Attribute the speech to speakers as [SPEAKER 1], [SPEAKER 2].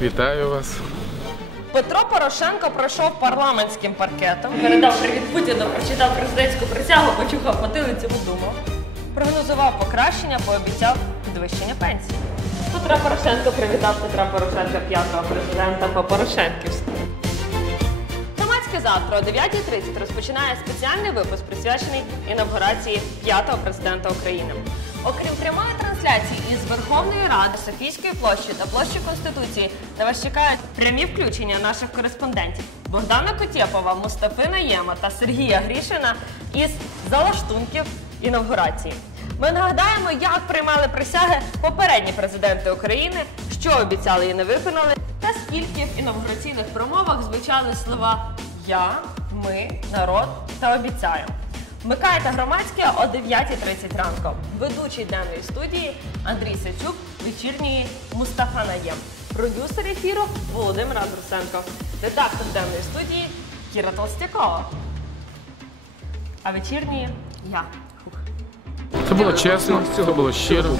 [SPEAKER 1] Вітаю вас.
[SPEAKER 2] Петро Порошенко пройшов парламентським паркетом, передав привіт Путіну, прочитав президентську присягу, почухав потилицю, думав. Прогнозував покращення, пообіцяв підвищення пенсій. Петро Порошенко привітав Петра Порошенка п'ятого президента по Порошенківську. Громадське завтра о 9.30 розпочинає спеціальний випуск, присвячений інавгурації п'ятого президента України. Окрім прямої трансляції із Верховної Ради, Софійської площі та площі Конституції, на вас чекають прямі включення наших кореспондентів Богдана Котєпова, Мустафи Наєма та Сергія Грішина із залаштунків інавгурації. Ми нагадаємо, як приймали присяги попередні президенти України, що обіцяли і не виконали, та скільки в інавгураційних промовах звучали слова Я, ми, народ та обіцяю. Вмикайте громадське о 9.30 ранку. Ведучий денної студії Андрій Сачук, вечірньої Мустафа Наєм. Продюсер ефіру Володимир Андрусенко. Редактор денної студії Кіра Толстякова. А вечірньої я.
[SPEAKER 1] Це було чесно, це було щиро.